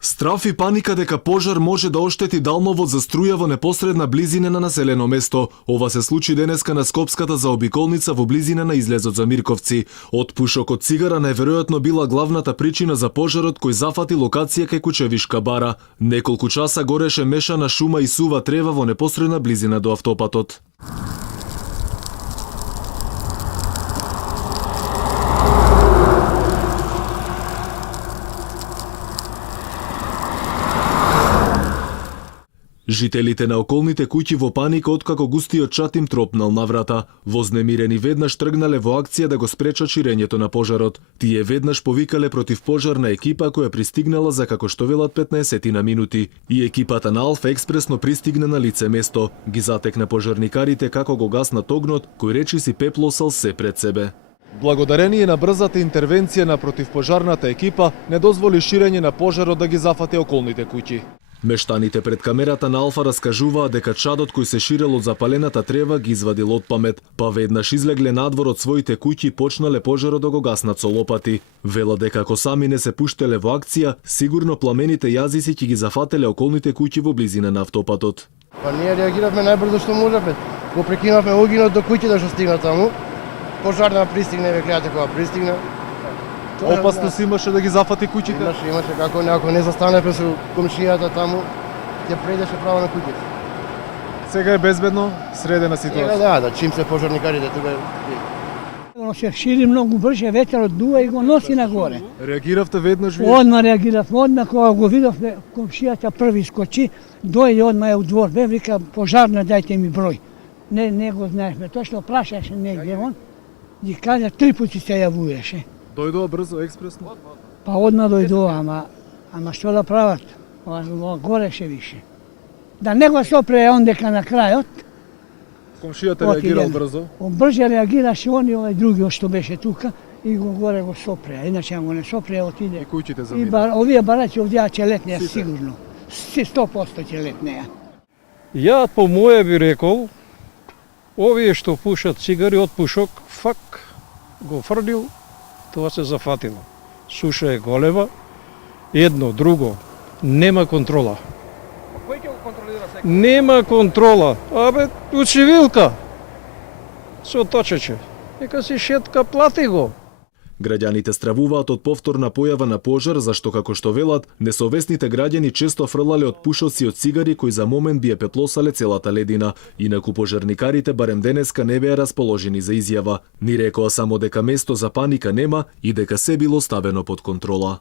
Страф и паника дека пожар може да оштети далмовод за струја во непосредна близина на населено место. Ова се случи денеска на Скопската заобиколница во близина на излезот за Мирковци. Отпушок од цигара најверојатно била главната причина за пожарот кој зафати локација кај Кучевишка бара. Неколку часа гореше мешана шума и сува трева во непосредна близина до автопатот. Жителите на околните куќи во паника откако густиот чат им тропнал на врата. Вознемирени веднаш тргнале во акција да го спречат ширењето на пожарот. Тие веднаш повикале против пожарна екипа која пристигнала за како што велат 15 на минути. И екипата на Алфа експресно пристигна на лице место. Ги затекна пожарникарите како го гаснат огнот, кој речиси пеплосал се пред себе. Благодарение на брзата интервенција на противпожарната екипа, не дозволи ширење на пожарот да ги зафате околните куќи. Мештаните пред камерата на Алфа раскажуваа дека чадот кој се ширел од запалената трева ги извадил од памет, па веднаш излегле надвор од своите куќи и почнале пожарот да го гаснат со лопати. Вела дека ако сами не се пуштеле во акција, сигурно пламените јазици ќе ги зафателе околните куќи во близина на автопатот. Па ние реагиравме најбрзо што можевме. Го прекинавме огинот до куќите што стигна таму. Пожарна пристигне ве крајте кога пристигна. Опасност имаше да ги зафати куќите? Имаше како ако не застаневме со комшијата таму, ќе прејдеше право на куќите. Сега е безбедно, средена ситуација. Да, чим се пожарникарите тука. Оно се шири многу брже, ветерот дува и го носи нагоре. Реагиравте веднаш вие? Одма реагиравме, одма кога го видовме, комшијата први скочи, дојде одма у двор, бе вика пожарна дајте ми број. Не го знаевме, точно прашаше негде он, и кажа 3 пати се јавуваше. Дојдоа брзо, експресно? Па одма дојдоа, ама што да прават? Ова гореше више. Да не го сопре он дека на крајот. Комшијата реагирал брзо? Брже реагираше он и овај другиот што беше тука и го горе го сопреа. Иначе го не сопреа, отиде. И куќите И замина. овие бараци овдje ќе летнеа сигурно. 100% ќе летнеа. Ја по моје би рекол, овие што пушат цигари од пушок, фак го фрлил, тоа се зафатило. Суша е голема, едно, друго, нема контрола. Кој ќе го контролира сега? Нема контрола. Абе, учивилка. Со точече. Нека си шетка, плати го. Граѓаните стравуваат од повторна појава на пожар, зашто како што велат, несовесните граѓани често фрлале од пушоци од цигари кои за момент би ја пеплосале целата ледина. Инаку пожарникарите барем денеска не беа расположени за изјава. Ни рекоа само дека место за паника нема и дека се било ставено под контрола.